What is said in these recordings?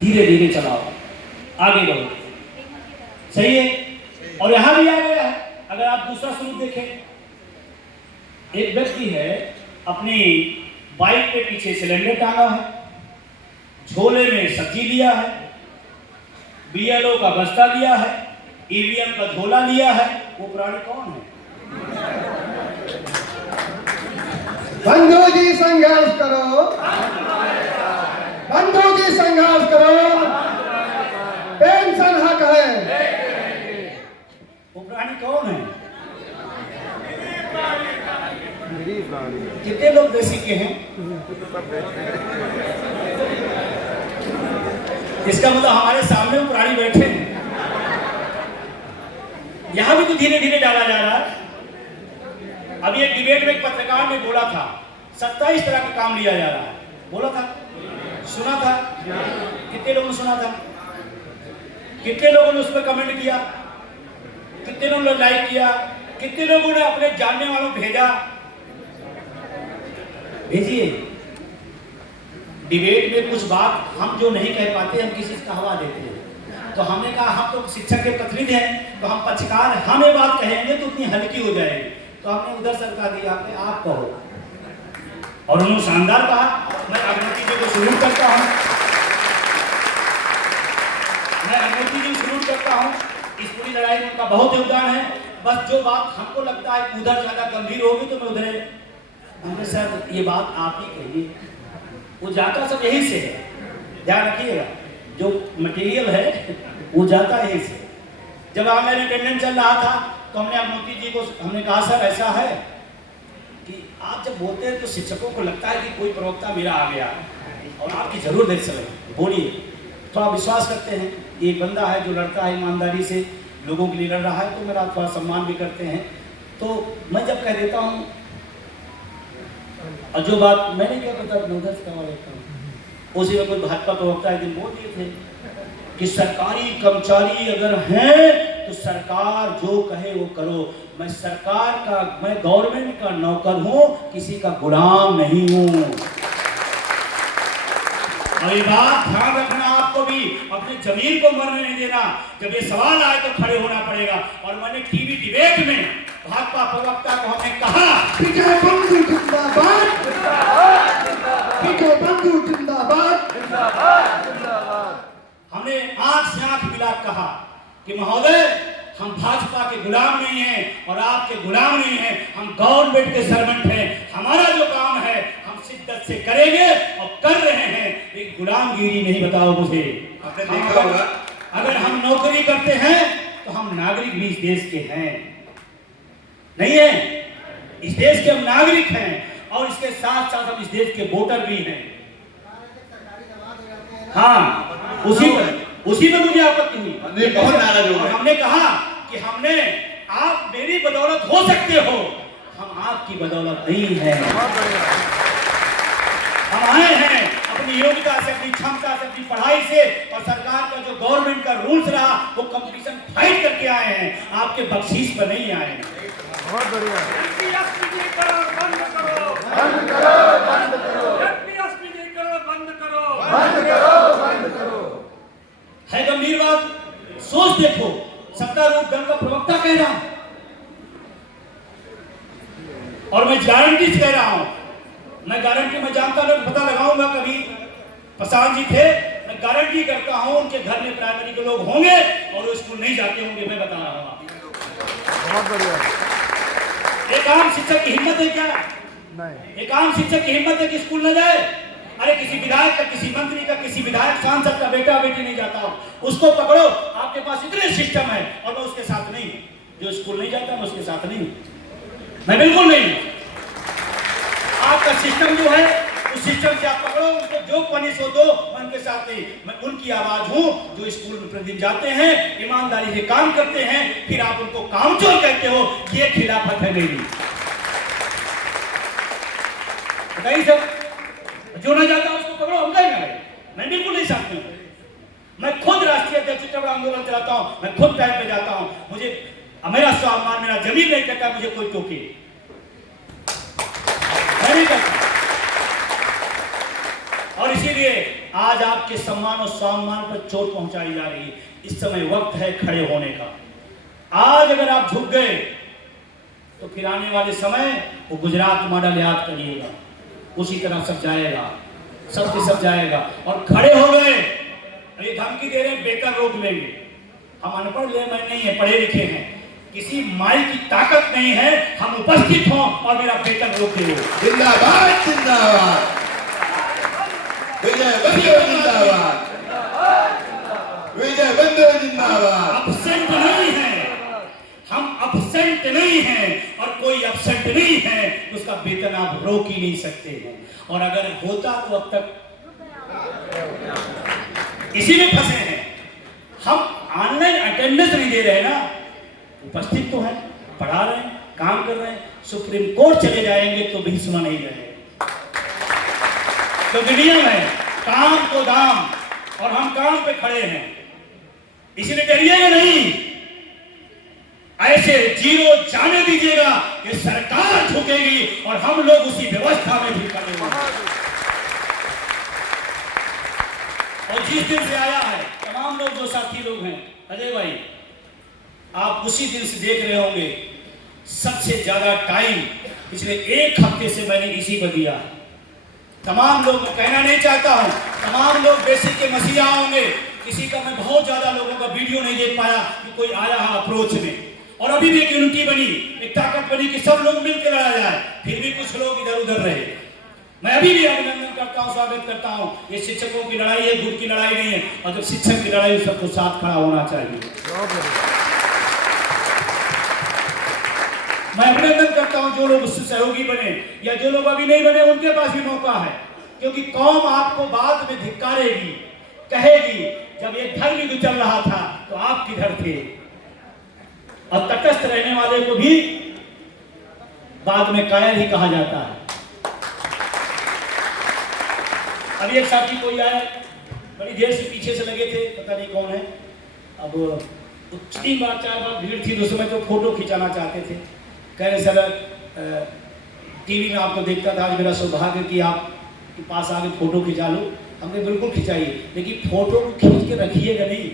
धीरे धीरे चलाओ, आगे बढ़ो। सही है। और यहां भी आ गया है। अगर आप दूसरा स्वरूप देखें, एक व्यक्ति है अपनी बाइक के पीछे सिलेंडर टांगा है, झोले में सब्जी लिया है, बीएलओ का बस्ता लिया है, ईवीएम का झोला लिया है। वो प्राणी कौन है? बंधु जी संघर्ष करो, बंधु जी संघर्ष करो, पेंशन हक है। वो प्राणी कौन है? कितने लोग देसी के हैं? इसका मतलब हमारे सामने वो प्राणी बैठे हैं। यहां भी तो धीरे धीरे डाला जा रहा है। अभी एक डिबेट में एक पत्रकार ने बोला था 27 तरह का काम लिया जा रहा है। बोला था, सुना था? कितने लोगों ने सुना था? कितने लोगों ने उस पर कमेंट किया? कितने लोगों ने लाइक किया? कितने लोगों ने अपने जानने वालों भेजा? भेजिए। डिबेट में कुछ बात हम जो नहीं कह पाते, हम किसी से हवा देते हैं। तो हमने कहा हम तो शिक्षक के प्रतिनिधि हैं, तो हम पक्षकार, हम ये बात कहेंगे तो उतनी हल्की हो जाएगी। तो हमने उधर सरकार दी, आपने आप कहो। और उन्होंने शानदार कहा। मैं अग्निहोत्री जी को सैल्यूट करता हूं, मैं अग्निहोत्री जी को सैल्यूट करता हूं। इस पूरी लड़ाई में उनका बहुत योगदान है। बस जो बात हमको लगता है उधर ज्यादा गंभीर होगी तो मैं उधर, हमने सर ये बात आप ही कहिए। वो जाता सब यही से है, ध्यान रखिएगा। जो मटेरियल है वो जाता है यही से। जब ऑनलाइन अटेंडेंस चल रहा था तो हमने अग्निहोत्री जी को हमने कहा सर ऐसा है कि आप जब बोलते हैं तो शिक्षकों को लगता है कि कोई प्रवक्ता मेरा आ गया और आपकी जरूर देख सके, बोलिए। तो आप विश्वास करते हैं एक बंदा है जो लड़ता है ईमानदारी से, लोगों के लिए लड़ रहा है, तो मेरा थोड़ा सम्मान भी करते हैं। तो मैं जब कह देता हूँ, और जो बात मैंने क्या पता उधर से कमा लेता हूँ, उसी में कोई भाजपा प्रवक्ता एक दिन बोल दिए थे कि सरकारी कर्मचारी अगर हैं तो सरकार जो कहे वो करो। मैं सरकार का, मैं गवर्नमेंट का नौकर हूं, किसी का गुलाम नहीं हूं। और ये बात ध्यान रखना, आपको भी अपनी जमीन को मरने नहीं देना। जब ये सवाल आए तो खड़े होना पड़ेगा। और मैंने टीवी डिबेट में भाजपा प्रवक्ता को हमने कहा, विजय बंधु जिंदाबाद, विजय बंधु जिंदाबाद। हमने आंख से आंख मिला कहा कि महोदय हम भाजपा के गुलाम नहीं हैं और आपके गुलाम नहीं हैं, हम गवर्नमेंट के सर्वेंट हैं। हमारा जो काम है हम शिद्दत से करेंगे और कर रहे हैं। एक गुलामगिरी नहीं, बताओ मुझे। आपने देखा होगा, अगर हम नौकरी करते हैं तो हम नागरिक भी इस देश के हैं, नहीं है? इस देश के हम नागरिक हैं और इसके साथ साथ हम इस देश के वोटर भी हैं। हाँ, उसी में मुझे आपत्ति नहीं। बहुत नाराज हो गए। हमने कहा कि हमने, आप मेरी बदौलत हो सकते हो, हम आपकी बदौलत नहीं है। हम आए हैं अपनी योग्यता से, अपनी क्षमता से, अपनी पढ़ाई से, और सरकार का जो गवर्नमेंट का रूल्स रहा वो कंपटीशन फाइट करके आए हैं, आपके बख्शीश पर नहीं आए हैं। बहुत बढ़िया। बंद करो, बंद करो, बंद करो, बंद करो, बंद करो, बंद करो। है गंभीर बात। सोच देखो, सत्तारूढ़ दल का प्रवक्ता कह रहा हूं और मैं गारंटी से कह रहा हूं, मैं गारंटी, मैं जानता हूं, पता लगाऊंगा। कभी प्रशांत जी थे, मैं गारंटी करता हूं उनके घर में प्राइमरी के लोग होंगे और वो स्कूल नहीं जाते होंगे, मैं बता रहा हूं। बहुत बढ़िया। एक आम शिक्षक की हिम्मत है क्या? नहीं। एक आम शिक्षक की हिम्मत है कि स्कूल न जाए? अरे किसी विधायक का, किसी मंत्री का, किसी विधायक सांसद का बेटा बेटी नहीं जाता हो, उसको पकड़ो। आपके पास इतने सिस्टम है और मैं उसके साथ नहीं, जो स्कूल नहीं जाता मैं उसके साथ नहीं, मैं बिल्कुल नहीं। आपका सिस्टम जो है उस सिस्टम से आप पकड़ो, उनको जो पनिश हो दो, मैं उनके साथ नहीं। मैं उनकी आवाज हूं जो स्कूल में प्रतिदिन जाते हैं, ईमानदारी से काम करते हैं, फिर आप उनको कामचोर कहते हो, ये खिलाफत है मेरी। बताइए सब, जो ना जाता उसको पकड़ो, हम कहेंगे मैं बिल्कुल नहीं साथ में। मैं खुद राष्ट्रीय अध्यक्ष आंदोलन चलाता हूं, मैं खुद टाइम पे जाता हूं। मुझे मेरा स्वाभिमान, मेरा जमीन नहीं कहता मुझे कोई टोके, मैं नहीं करता। और इसीलिए आज आपके सम्मान और सम्मान पर चोट पहुंचाई जा रही है। इस समय वक्त है खड़े होने का। आज अगर आप झुक गए तो फिर आने वाले समय वो गुजरात मॉडल याद करिएगा, उसी तरह सब जाएगा, सबके सब जाएगा। और खड़े हो गए, ये धमकी दे रहे हैं वेतन रोक लेंगे। हम अनपढ़ लेमैन नहीं है, पढ़े लिखे हैं, किसी माई की ताकत नहीं है हम उपस्थित हों और मेरा वेतन रोक दे। जिंदाबाद जिंदाबाद, विजय बंधु जिंदाबाद, विजय बंधु जिंदाबाद। अपसेंट नहीं है, हम अपसेंट नहीं हैं और कोई अपसेंट नहीं है, उसका वेतन आप रोक ही नहीं सकते हैं। और अगर होता तो अब तक इसी में फंसे हैं। हम ऑनलाइन अटेंडेंस नहीं दे रहे ना, उपस्थित तो हैं, पढ़ा रहे हैं, काम कर रहे हैं। सुप्रीम कोर्ट चले जाएंगे तो भी सुना नहीं रहे, तो नियम है काम को दाम, और हम काम पे खड़े हैं, इसलिए डरिएगा नहीं। ऐसे जीरो जाने दीजिएगा, ये सरकार झुकेगी और हम लोग उसी व्यवस्था में भी खड़े होंगे। और जिस दिन से आया है तमाम लोग जो साथी लोग हैं, अजय भाई आप उसी दिन से देख रहे होंगे, सबसे ज्यादा टाइम पिछले एक हफ्ते से मैंने इसी पर दिया। तमाम लोग, मैं कहना नहीं चाहता हूं, तमाम लोग बेसिक के मसीहा होंगे। किसी का मैं बहुत ज्यादा लोगों का वीडियो नहीं देख पाया कि कोई आया है अप्रोच में, और अभी भी एक यूनिटी बनी, एक ताकत बनी कि सब लोग मिलकर लड़ा जाए। फिर भी कुछ लोग इधर उधर रहे। मैं अभी भी अभिनंदन करता हूं, स्वागत करता हूं। ये शिक्षकों की लड़ाई है, गुट की लड़ाई नहीं है, और जब शिक्षक की लड़ाई सबको साथ खड़ा होना चाहिए। मैं अभिनंदन करता हूं जो लोग उससे सहयोगी बने, या जो लोग अभी नहीं बने उनके पास भी मौका है, क्योंकि कौम आपको बाद में धिक्कारेगी, कहेगी जब ये धर्म युद्ध चल रहा था तो आप किधर थे। और तटस्थ रहने वाले को भी बाद में कायर ही कहा जाता है। अभी एक साथी कोई आया, बड़ी देर से पीछे से लगे थे, पता नहीं कौन है। अब 3 बार 4 बार भीड़ थी, तो समय तो फोटो खिंचाना चाहते थे। कह रहे सर टीवी में आपको देखता था, आज मेरा सौभाग्य कि आपके पास आके फोटो खिंचा लो। हमने बिल्कुल खिंचाइए, लेकिन फोटो को खींच के रखिएगा नहीं।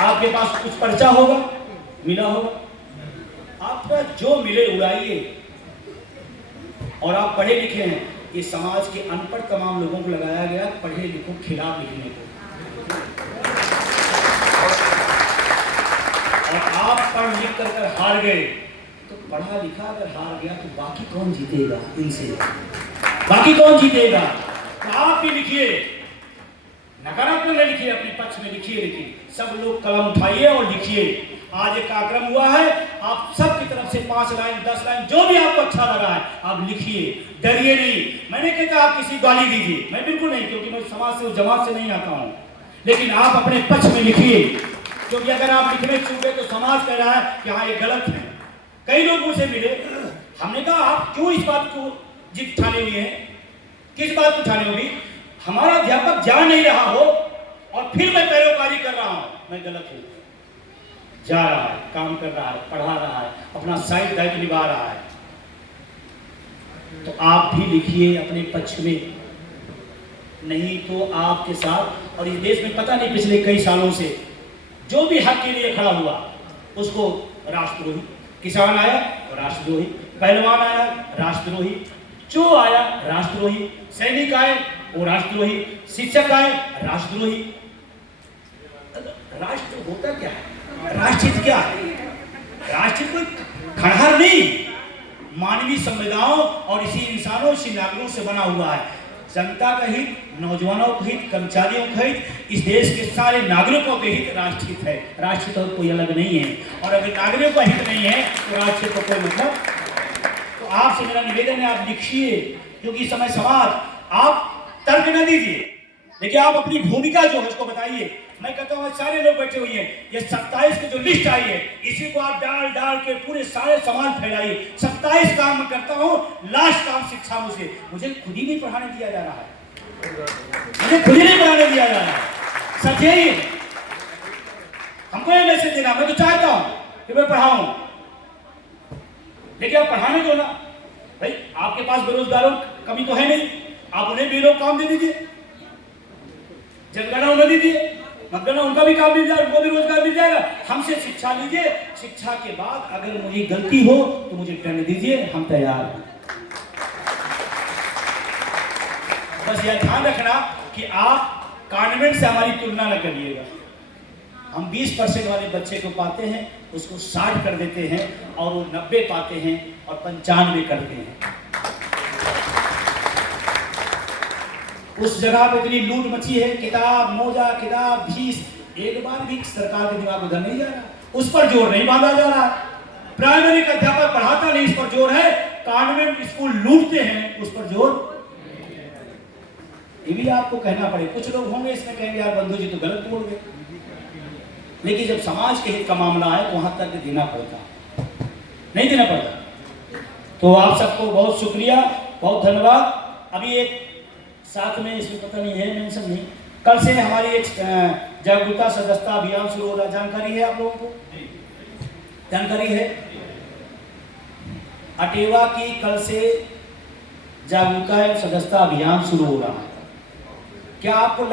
आपके पास कुछ पर्चा होगा, मिला होगा, आपका जो मिले उड़ाइए। और आप पढ़े लिखे हैं, ये समाज के अनपढ़ तमाम लोगों को लगाया गया पढ़े लिखों के खिलाफ लिखने को। और आप पढ़ लिख कर हार गए, तो पढ़ा लिखा अगर हार गया तो बाकी कौन जीतेगा इनसे? बाकी कौन जीतेगा? तो आप भी लिखिए, नकारात्मक न लिखिए, अपने पक्ष में लिखिए। लेकिन सब लोग कलम उठाइए और लिखिए। आज एक कार्यक्रम हुआ है, आप सब की तरफ से 5 लाइन 10 लाइन जो भी आपको अच्छा लगा है आप लिखिए, डरिए नहीं। मैंने कहता आप किसी गाली दीजिए, मैं बिल्कुल नहीं, क्योंकि मैं समाज से उस जमात से नहीं आता हूँ। लेकिन आप अपने पक्ष में लिखिए, क्योंकि अगर आप लिखने चूके तो समाज कह रहा है कि हाँ ये गलत है। कई लोग मुझसे मिले, हमने कहा आप क्यों इस बात को जिद ठाने हुए हैं, किस बात को ठाने होगी? हमारा अध्यापक जा नहीं रहा हो और फिर मैं पैरोकारी कर रहा हूं, मैं गलत हूं। जा रहा है, काम कर रहा है, पढ़ा रहा है, अपना साइड दायित्व निभा रहा है। तो आप भी लिखिए अपने पक्ष में, नहीं तो आपके साथ। और इस देश में पता नहीं पिछले कई सालों से जो भी हक के लिए खड़ा हुआ उसको राष्ट्रद्रोही, किसान आया तो राष्ट्रद्रोही, पहलवान आया राष्ट्रद्रोही, जो आया राष्ट्रद्रोही, सैनिक आए वो राष्ट्रद्रोही, शिक्षक आए राष्ट्रद्रोही। राष्ट्र होता क्या है? राष्ट्रहित क्या है? राष्ट्रहित कोई खंडहर नहीं, मानवीय संवेदनाओं और इसी इंसानों, इसी नागरिकों से बना हुआ है। जनता का हित, नौजवानों का हित, कर्मचारियों का हित, इस देश के सारे नागरिकों के हित राष्ट्रहित है। राष्ट्रहित और कोई अलग नहीं है। और अगर नागरिकों का हित नहीं है तो राष्ट्रहित को कोई मतलब। तो आपसे मेरा निवेदन है, आप लिखिए, क्योंकि समय समाज, आप तर्क न दीजिए, लेकिन आप अपनी भूमिका जो है उसको बताइए। मैं कहता हूँ सारे लोग बैठे हुए हैं, ये 27 की जो लिस्ट आई है इसी को आप डाल डाल के पूरे सारे समाज फैलाइए। 27 काम मैं करता हूँ, लास्ट काम शिक्षा मुझे खुद ही नहीं पढ़ाने दिया जा रहा है, मुझे खुद ही नहीं पढ़ाने दिया जा रहा है। सच यही है। हमको ये मैसेज देना, मैं तो चाहता हूँ कि मैं पढ़ाऊँ, लेकिन आप पढ़ाने दो ना। भाई आपके पास बेरोजगारों की कमी तो है नहीं, आप उन्हें भी लोग काम दे दीजिए, जनगणना उन्हें दीजिए, मतगणना उनका भी काम मिल जाए, उनको भी रोजगार मिल जाएगा। हमसे शिक्षा लीजिए, शिक्षा के बाद अगर मुझे गलती हो तो मुझे दंड दीजिए, हम तैयार हैं। बस यह ध्यान रखना कि आप कॉन्वेंट से हमारी तुलना न करिएगा। हम 20% वाले बच्चे को पाते हैं, उसको 60 कर देते हैं, और वो 90 पाते हैं और 95 करते हैं। उस जगह पे इतनी लूट मची है, किताब मोजा, किताब फीस, एक बार भी सरकार के दिमाग उधर नहीं जा रहा, उस पर जोर नहीं बांधा जा रहा। प्राइमरी का अध्यापक पढ़ाता नहीं, इस पर जोर है। कॉन्वेंट स्कूल लूटते हैं, उस पर जोर। ये भी आपको कहना पड़े। कुछ लोग होंगे इसमें कहेंगे यार बंधु जी तो गलत बोल गए, लेकिन जब समाज के हित का मामला है तो वहां तक देना पड़ता, नहीं देना पड़ता। तो आप सबको बहुत शुक्रिया, बहुत धन्यवाद। अभी एक साथ में इसमें पता नहीं है, मेंशन नहीं, कल से हमारी एक जागरूकता सदस्यता अभियान शुरू हो रहा है। जानकारी है आप लोगों को? जानकारी है? अटेवा की कल से जागरूकता एवं सदस्यता अभियान शुरू हो रहा है। क्या आपको